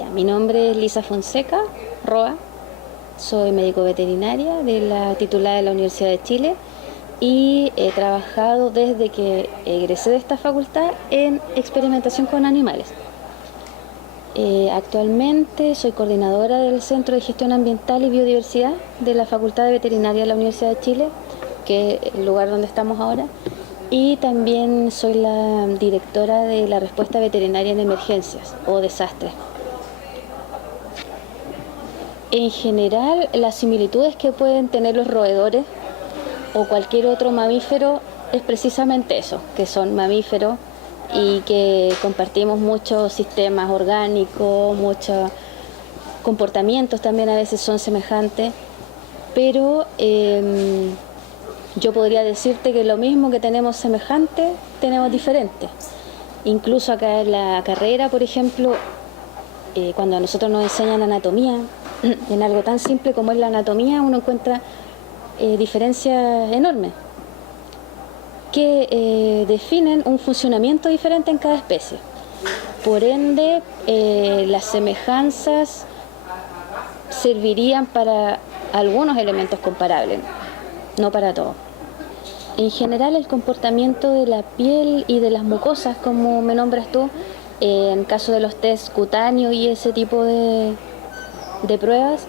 Ya, mi nombre es Lisa Fonseca Roa, soy médico veterinaria de la titulada de la Universidad de Chile y he trabajado desde que egresé de esta facultad en experimentación con animales. Actualmente soy coordinadora del Centro de Gestión Ambiental y Biodiversidad de la Facultad de Veterinaria de la Universidad de Chile, que es el lugar donde estamos ahora, y también soy la directora de la respuesta veterinaria en emergencias o desastres. En general, las similitudes que pueden tener los roedores o cualquier otro mamífero es precisamente eso, que son mamíferos y que compartimos muchos sistemas orgánicos, muchos comportamientos también a veces son semejantes, pero yo podría decirte que lo mismo que tenemos semejante, tenemos diferente. Incluso acá en la carrera, por ejemplo, cuando a nosotros nos enseñan anatomía, en algo tan simple como es la anatomía, uno encuentra diferencias enormes que definen un funcionamiento diferente en cada especie. Por ende, las semejanzas servirían para algunos elementos comparables, no para todos. En general, el comportamiento de la piel y de las mucosas, como me nombras tú, en caso de los test cutáneos y ese tipo de pruebas,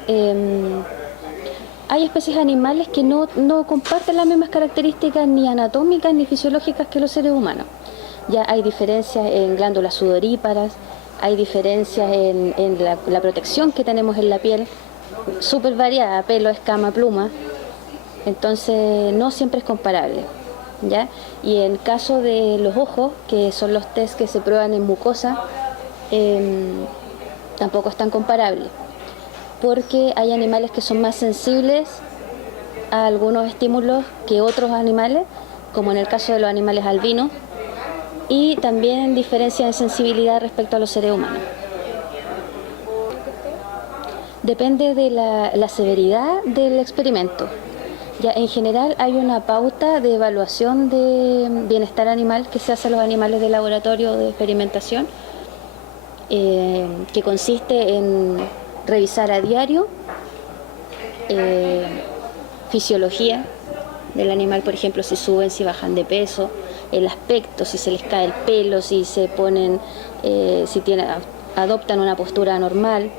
hay especies animales que no comparten las mismas características ni anatómicas ni fisiológicas que los seres humanos. Ya hay diferencias en glándulas sudoríparas, hay diferencias en la protección que tenemos en la piel, súper variada, pelo, escama, pluma, entonces no siempre es comparable. ¿Ya? Y en caso de los ojos, que son los test que se prueban en mucosa, tampoco es tan comparable, porque hay animales que son más sensibles a algunos estímulos que otros animales, como en el caso de los animales albinos, y también diferencia en sensibilidad respecto a los seres humanos. Depende de la severidad del experimento. Ya, en general hay una pauta de evaluación de bienestar animal que se hace a los animales de laboratorio de experimentación, que consiste en revisar a diario fisiología del animal, por ejemplo, si suben, si bajan de peso, el aspecto, si se les cae el pelo, si se ponen, adoptan una postura normal,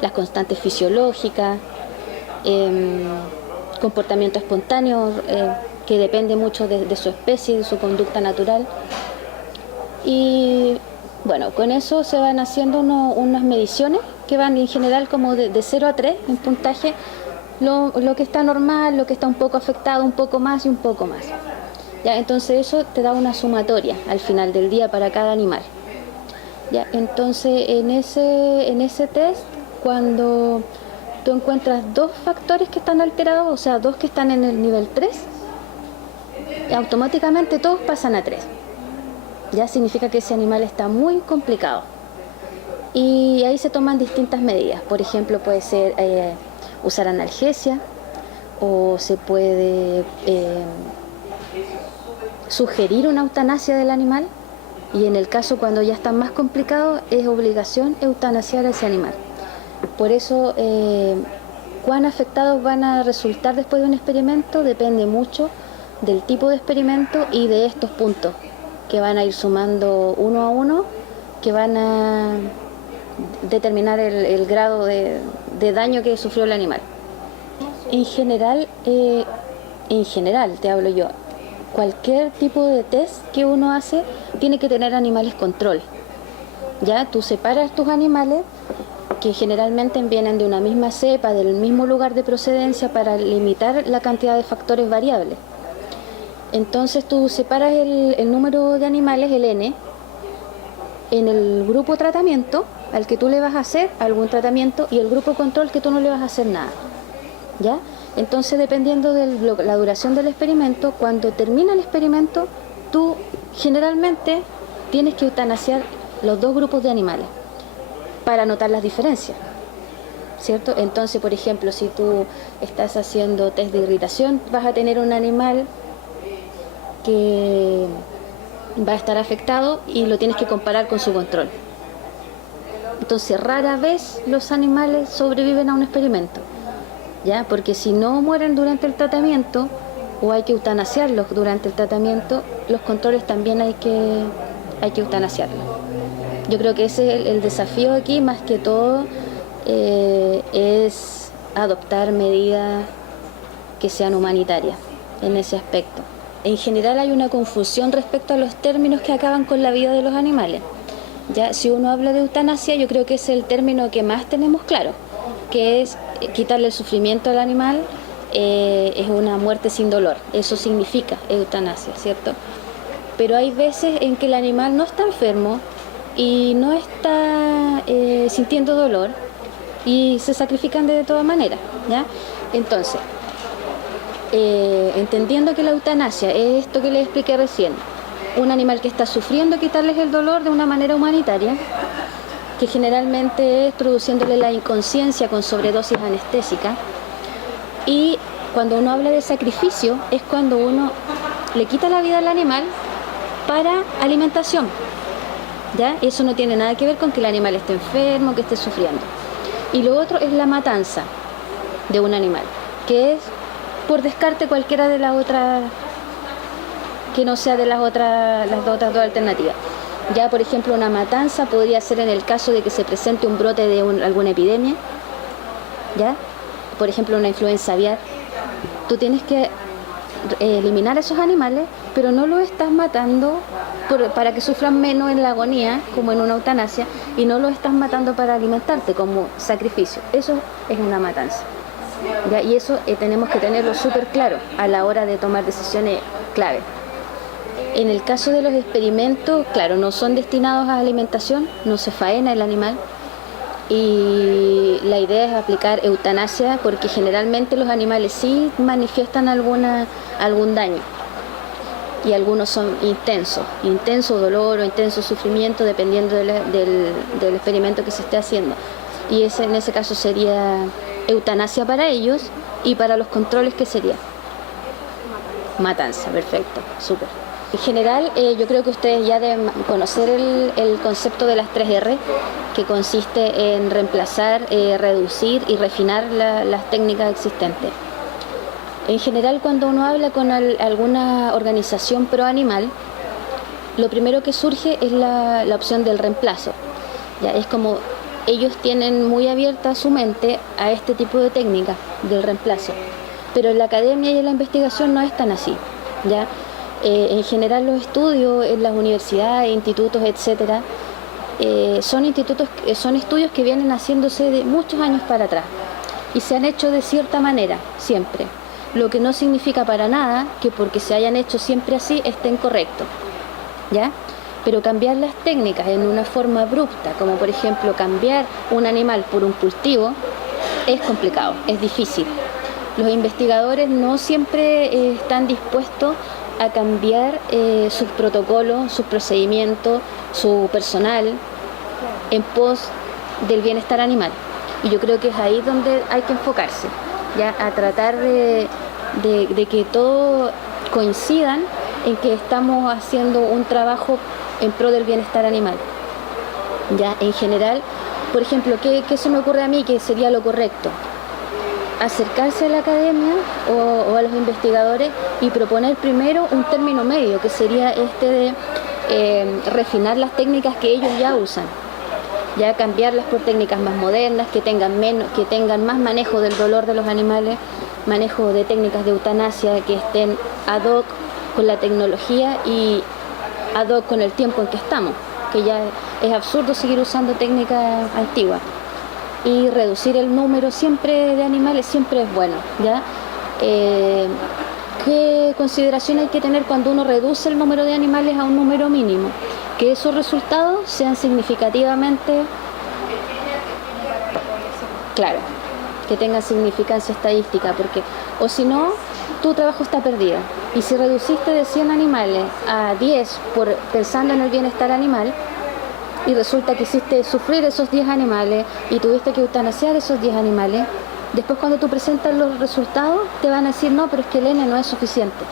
las constantes fisiológicas, comportamiento espontáneo que depende mucho de su especie, de su conducta natural. Y bueno, con eso se van haciendo unas mediciones que van en general como de 0 a 3 en puntaje, lo que está normal, lo que está un poco afectado, un poco más y un poco más. ¿Ya? Entonces eso te da una sumatoria al final del día para cada animal. ¿Ya? Entonces en ese test, cuando tú encuentras dos factores que están alterados, o sea, dos que están en el nivel 3, automáticamente todos pasan a 3. Ya significa que ese animal está muy complicado. Y ahí se toman distintas medidas. Por ejemplo, puede ser usar analgesia, o se puede sugerir una eutanasia del animal, y en el caso cuando ya está más complicado es obligación eutanasiar a ese animal. Por eso, cuán afectados van a resultar después de un experimento depende mucho del tipo de experimento y de estos puntos que van a ir sumando uno a uno, que van a determinar el grado de daño que sufrió el animal. En general te hablo yo, cualquier tipo de test que uno hace tiene que tener animales control. Ya tú separas tus animales que generalmente vienen de una misma cepa, del mismo lugar de procedencia, para limitar la cantidad de factores variables. Entonces tú separas el número de animales, el N, en el grupo tratamiento al que tú le vas a hacer algún tratamiento y el grupo control que tú no le vas a hacer nada. ¿Ya? Entonces, dependiendo de la duración del experimento, cuando termina el experimento, tú generalmente tienes que eutanasiar los dos grupos de animales para notar las diferencias, ¿cierto? Entonces, por ejemplo, si tú estás haciendo test de irritación, vas a tener un animal que va a estar afectado y lo tienes que comparar con su control. Entonces rara vez los animales sobreviven a un experimento, ¿ya? Porque si no mueren durante el tratamiento o hay que eutanasiarlos durante el tratamiento, los controles también hay que eutanasiarlos. Yo creo que ese es el desafío aquí, más que todo, es adoptar medidas que sean humanitarias en ese aspecto. En general hay una confusión respecto a los términos que acaban con la vida de los animales. Ya, si uno habla de eutanasia, yo creo que es el término que más tenemos claro, que es quitarle el sufrimiento al animal, es una muerte sin dolor. Eso significa eutanasia, ¿cierto? Pero hay veces en que el animal no está enfermo y no está sintiendo dolor y se sacrifican de todas maneras, ¿ya? Entonces, entendiendo que la eutanasia es esto que les expliqué recién, un animal que está sufriendo, quitarles el dolor de una manera humanitaria, que generalmente es produciéndole la inconsciencia con sobredosis anestésica. Y cuando uno habla de sacrificio es cuando uno le quita la vida al animal para alimentación, ¿ya? Eso no tiene nada que ver con que el animal esté enfermo, que esté sufriendo. Y lo otro es la matanza de un animal, que es por descarte cualquiera de las otras, que no sea de las otras dos alternativas. Ya, por ejemplo, una matanza podría ser en el caso de que se presente un brote de alguna epidemia, ¿ya? Por ejemplo, una influenza aviar. Tú tienes que eliminar a esos animales, pero no los estás matando para que sufran menos en la agonía, como en una eutanasia, y no los estás matando para alimentarte como sacrificio. Eso es una matanza, ¿ya? Y eso tenemos que tenerlo súper claro a la hora de tomar decisiones clave. En el caso de los experimentos, claro, no son destinados a alimentación, no se faena el animal, y la idea es aplicar eutanasia porque generalmente los animales sí manifiestan algún daño, y algunos son intenso dolor o intenso sufrimiento dependiendo del experimento que se esté haciendo, y en ese caso sería eutanasia para ellos, y para los controles, ¿qué sería? Matanza, perfecto, súper. En general, yo creo que ustedes ya deben conocer el concepto de las 3R, que consiste en reemplazar, reducir y refinar las técnicas existentes. En general, cuando uno habla con alguna organización pro animal, lo primero que surge es la opción del reemplazo. Ya, es como ellos tienen muy abierta su mente a este tipo de técnicas del reemplazo, pero en la academia y en la investigación no es tan así, ¿ya? En general los estudios en las universidades, institutos, etcétera, son estudios que vienen haciéndose de muchos años para atrás y se han hecho de cierta manera, siempre. Lo que no significa para nada que porque se hayan hecho siempre así estén correctos, ¿ya? Pero cambiar las técnicas en una forma abrupta, como por ejemplo cambiar un animal por un cultivo, es complicado, es difícil. Los investigadores no siempre están dispuestos a cambiar sus protocolos, sus procedimientos, su personal en pos del bienestar animal. Y yo creo que es ahí donde hay que enfocarse, ya, a tratar de que todos coincidan en que estamos haciendo un trabajo en pro del bienestar animal. Ya, en general, por ejemplo, ¿qué se me ocurre a mí que sería lo correcto? Acercarse a la academia o a los investigadores y proponer primero un término medio, que sería este de refinar las técnicas que ellos ya usan, ya cambiarlas por técnicas más modernas, que tengan más manejo del dolor de los animales, manejo de técnicas de eutanasia que estén ad hoc con la tecnología y ad hoc con el tiempo en que estamos, que ya es absurdo seguir usando técnicas antiguas. Y reducir el número siempre de animales siempre es bueno, ¿ya? ¿Qué consideración hay que tener cuando uno reduce el número de animales a un número mínimo? Que esos resultados sean significativamente, claro, que tengan significancia estadística, porque o si no, tu trabajo está perdido. Y si reduciste de 100 animales a 10 pensando en el bienestar animal, y resulta que hiciste sufrir esos 10 animales y tuviste que eutanasiar esos 10 animales, después cuando tú presentas los resultados te van a decir, no, pero es que el N no es suficiente,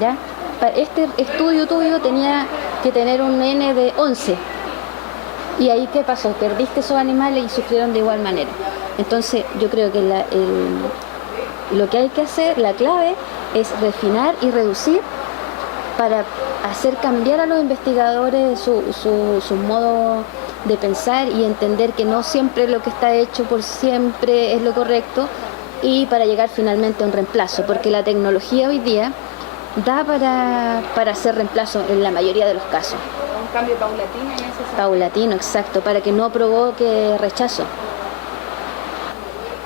¿ya? Este estudio tuyo tenía que tener un N de 11, Y ahí, ¿qué pasó? Perdiste esos animales y sufrieron de igual manera. Entonces, yo creo que lo que hay que hacer, la clave, es refinar y reducir para hacer cambiar a los investigadores su modo de pensar y entender que no siempre lo que está hecho por siempre es lo correcto, y para llegar finalmente a un reemplazo, porque la tecnología hoy día da para hacer reemplazo en la mayoría de los casos. Un cambio paulatino en ese sentido. Paulatino, exacto, para que no provoque rechazo.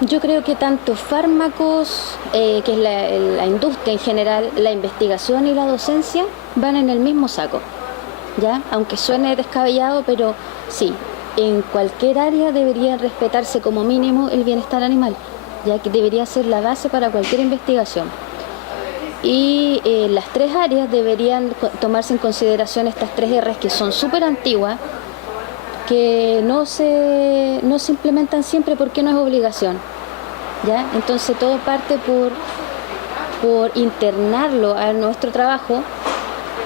Yo creo que tanto fármacos, que es la industria en general, la investigación y la docencia van en el mismo saco, ¿ya? Aunque suene descabellado, pero sí, en cualquier área debería respetarse como mínimo el bienestar animal, ya que debería ser la base para cualquier investigación. Y las tres áreas deberían tomarse en consideración estas tres R's, que son súper antiguas, que no se implementan siempre porque no es obligación, ¿ya? Entonces todo parte por internarlo a nuestro trabajo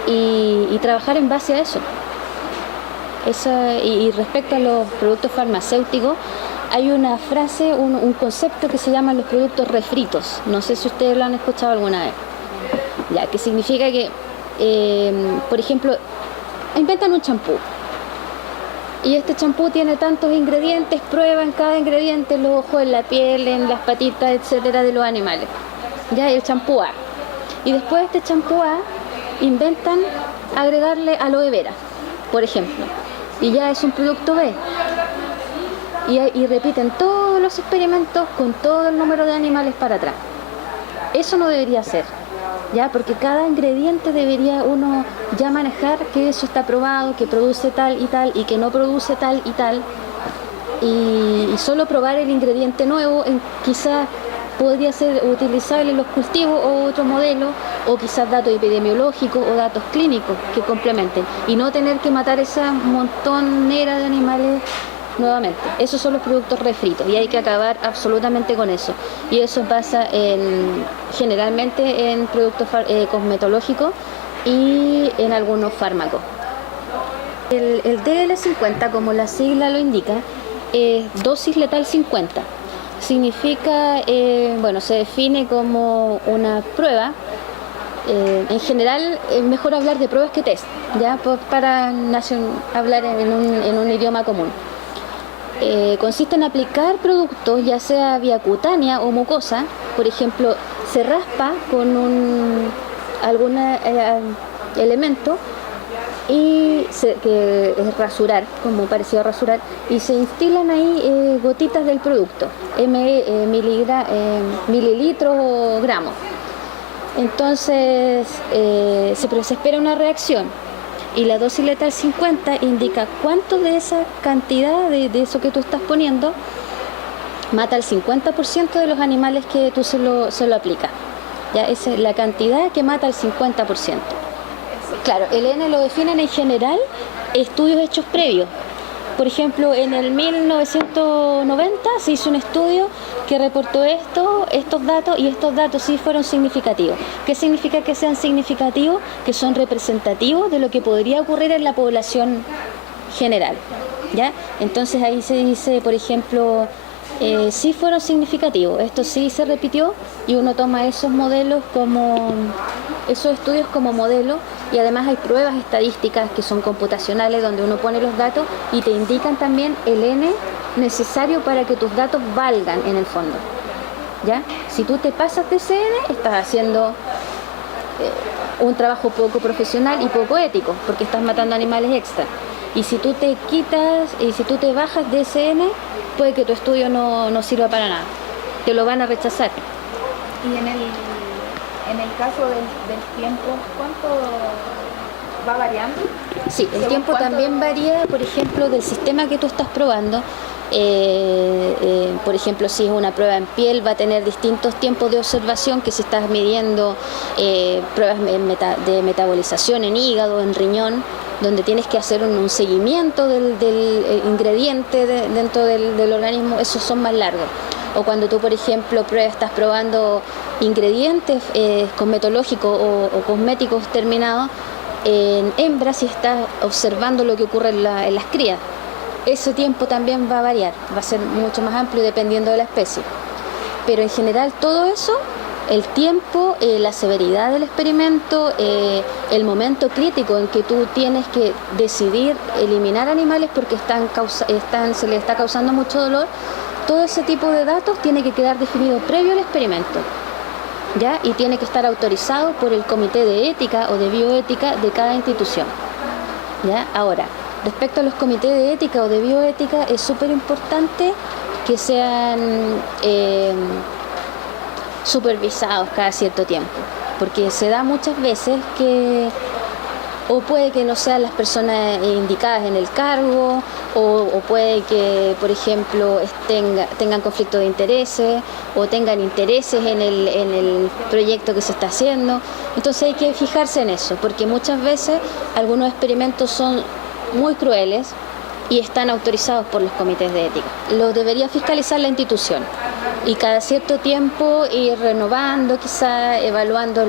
y trabajar en base a eso. Y respecto a los productos farmacéuticos, hay una frase, un concepto que se llama los productos refritos. No sé si ustedes lo han escuchado alguna vez. Ya, que significa que, por ejemplo, inventan un champú. Y este champú tiene tantos ingredientes, prueban cada ingrediente en los ojos, en la piel, en las patitas, etcétera, de los animales. Ya, el champú A. Y después de este champú A, inventan agregarle aloe vera, por ejemplo. Y ya es un producto B. Y repiten todos los experimentos con todo el número de animales para atrás. Eso no debería ser, ¿ya? Porque cada ingrediente debería uno ya manejar que eso está probado, que produce tal y que no produce tal y tal. Y solo probar el ingrediente nuevo quizás podría ser utilizable en los cultivos o otro modelo, o quizás datos epidemiológicos o datos clínicos que complementen, y no tener que matar esa montonera de animales nuevamente. Esos son los productos refritos y hay que acabar absolutamente con eso. Y eso pasa generalmente en productos cosmetológicos y en algunos fármacos. El DL50, como la sigla lo indica, es dosis letal 50. Significa, se define como una prueba. En general es mejor hablar de pruebas que test, ¿ya? Para hablar en un idioma común. Consiste en aplicar productos, ya sea vía cutánea o mucosa. Por ejemplo, se raspa con algún elemento que es rasurar, como parecido a rasurar, y se instilan ahí gotitas del producto, mililitros o gramos. Entonces se espera una reacción, y la dosis letal 50 indica cuánto de esa cantidad de eso que tú estás poniendo mata el 50% de los animales que tú se lo aplicas. Ya, esa es la cantidad que mata el 50%. Claro, el N lo definen en general estudios hechos previos. Por ejemplo, en el 1990 se hizo un estudio que reportó estos datos, y estos datos sí fueron significativos. ¿Qué significa que sean significativos? Que son representativos de lo que podría ocurrir en la población general, ¿ya? Entonces ahí se dice, por ejemplo, sí fueron significativos, esto sí se repitió, y uno toma esos estudios como modelo, y además hay pruebas estadísticas que son computacionales, donde uno pone los datos y te indican también el N necesario para que tus datos valgan en el fondo, ¿ya? Si tú te pasas de ese N, estás haciendo un trabajo poco profesional y poco ético, porque estás matando animales extra. Y si tú te quitas, y si tú te bajas de ese N, puede que tu estudio no sirva para nada, te lo van a rechazar. Y en el caso del tiempo, ¿cuánto va variando? Sí, el tiempo también varía, por ejemplo, del sistema que tú estás probando. Por ejemplo, si es una prueba en piel, va a tener distintos tiempos de observación que si estás midiendo pruebas de metabolización en hígado, en riñón, donde tienes que hacer un seguimiento del ingrediente dentro del organismo, esos son más largos. O cuando tú, por ejemplo, estás probando ingredientes cosmetológicos o cosméticos terminados en hembras, y estás observando lo que ocurre en las crías. ese tiempo también va a variar, va a ser mucho más amplio dependiendo de la especie. Pero en general todo eso, el tiempo, la severidad del experimento, el momento crítico en que tú tienes que decidir eliminar animales porque se les está causando mucho dolor, todo ese tipo de datos tiene que quedar definido previo al experimento, ¿ya? Y tiene que estar autorizado por el comité de ética o de bioética de cada institución, ¿ya? Ahora, respecto a los comités de ética o de bioética, es súper importante que sean supervisados cada cierto tiempo, porque se da muchas veces que o puede que no sean las personas indicadas en el cargo, o puede que, por ejemplo, tengan conflicto de intereses, o tengan intereses en el proyecto que se está haciendo. Entonces hay que fijarse en eso, porque muchas veces algunos experimentos son muy crueles y están autorizados por los comités de ética. Los debería fiscalizar la institución y cada cierto tiempo ir renovando, quizá evaluando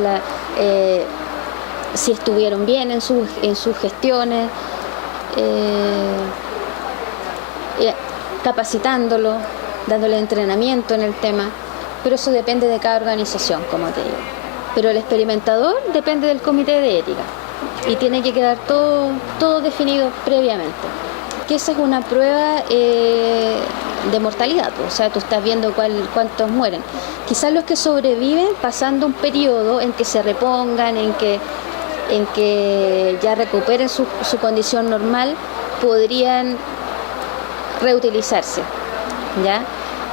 si estuvieron bien en sus gestiones, capacitándolo, dándole entrenamiento en el tema, pero eso depende de cada organización, como te digo. Pero el experimentador depende del comité de ética y tiene que quedar todo definido previamente. Que esa es una prueba de mortalidad, o sea, tú estás viendo cuántos mueren. Quizás los que sobreviven pasando un periodo en que se repongan, en que ya recuperen su condición normal, podrían reutilizarse, ¿ya?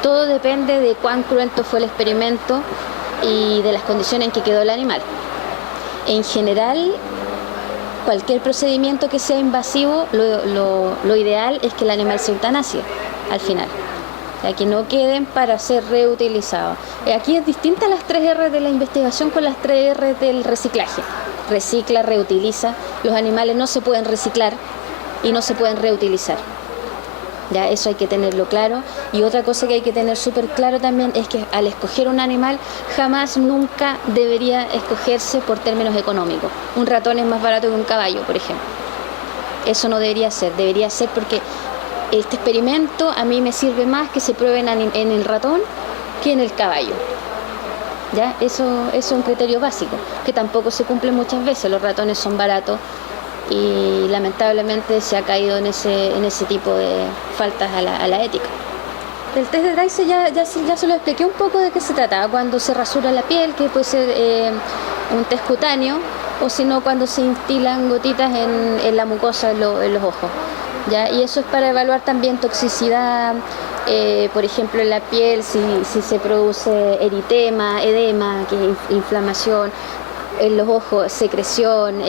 Todo depende de cuán cruento fue el experimento y de las condiciones en que quedó el animal. En general, cualquier procedimiento que sea invasivo, lo ideal es que el animal se eutanasie al final, ya que no queden para ser reutilizados. Aquí es distinta las 3 R de la investigación con las 3 R del reciclaje. Recicla, reutiliza. Los animales no se pueden reciclar y no se pueden reutilizar. Ya, eso hay que tenerlo claro. Y otra cosa que hay que tener súper claro también es que al escoger un animal, jamás, nunca debería escogerse por términos económicos. Un ratón es más barato que un caballo, por ejemplo. Eso no debería ser porque este experimento a mí me sirve más que se pruebe en el ratón que en el caballo. ¿Ya? Eso es un criterio básico, que tampoco se cumple muchas veces. Los ratones son baratos y lamentablemente se ha caído en ese tipo de faltas a la ética. El test de Dreyse ya se lo expliqué un poco de qué se trata. Cuando se rasura la piel, que puede ser un test cutáneo, o si no cuando se instilan gotitas en la mucosa, en los ojos. ¿Ya? Y eso es para evaluar también toxicidad, por ejemplo en la piel, si se produce eritema, edema, que es inflamación, en los ojos secreción,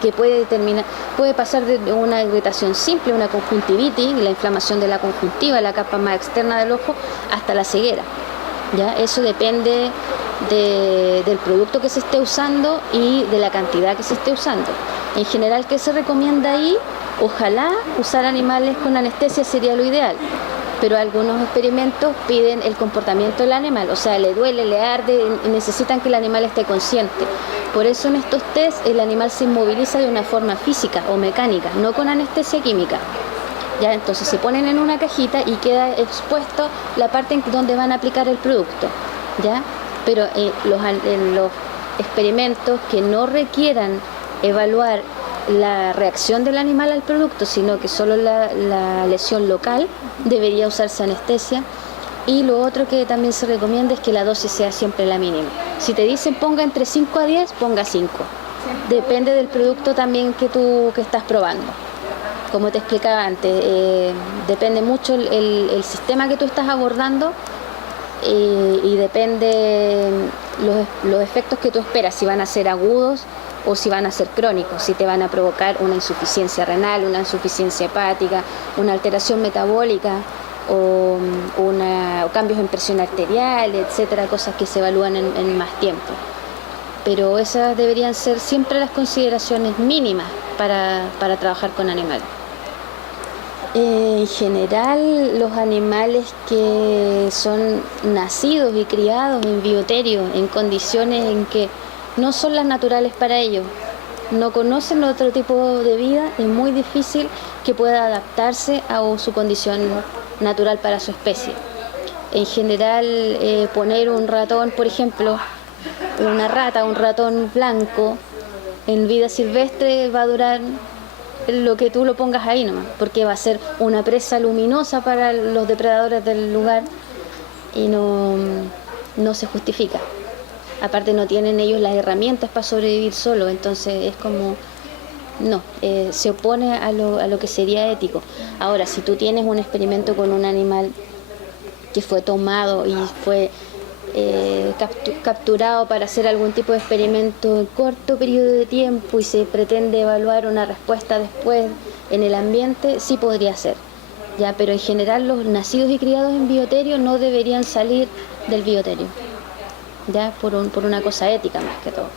que puede pasar de una irritación simple, una conjuntivitis, la inflamación de la conjuntiva, la capa más externa del ojo, hasta la ceguera. ¿Ya? Eso depende del producto que se esté usando y de la cantidad que se esté usando. En general, ¿qué se recomienda ahí? Ojalá usar animales con anestesia sería lo ideal, pero algunos experimentos piden el comportamiento del animal, o sea, le duele, le arde, necesitan que el animal esté consciente. Por eso en estos test el animal se inmoviliza de una forma física o mecánica, no con anestesia química. ¿Ya? Entonces se ponen en una cajita y queda expuesto la parte en donde van a aplicar el producto, ¿ya? Pero en los experimentos que no requieran evaluar la reacción del animal al producto, sino que solo la lesión local, debería usarse anestesia. Y lo otro que también se recomienda es que la dosis sea siempre la mínima. Si te dicen ponga entre 5 a 10, ponga 5. Depende del producto también que estás probando. Como te explicaba antes, depende mucho el sistema que tú estás abordando y depende los efectos que tú esperas, si van a ser agudos o si van a ser crónicos, si te van a provocar una insuficiencia renal, una insuficiencia hepática, una alteración metabólica o cambios en presión arterial, etcétera, cosas que se evalúan en más tiempo. Pero esas deberían ser siempre las consideraciones mínimas para trabajar con animales. En general, los animales que son nacidos y criados en bioterio, en condiciones en que no son las naturales para ellos, no conocen otro tipo de vida, es muy difícil que pueda adaptarse a su condición natural para su especie. En general, poner un ratón, por ejemplo, una rata, un ratón blanco, en vida silvestre va a durar lo que tú lo pongas ahí nomás, porque va a ser una presa luminosa para los depredadores del lugar y no se justifica. Aparte no tienen ellos las herramientas para sobrevivir solo, entonces es como, no, se opone a lo que sería ético. Ahora, si tú tienes un experimento con un animal que fue tomado y fue capturado para hacer algún tipo de experimento en corto periodo de tiempo y se pretende evaluar una respuesta después en el ambiente, sí podría ser. Ya, pero en general los nacidos y criados en bioterio no deberían salir del bioterio, ya por una cosa ética más que todo.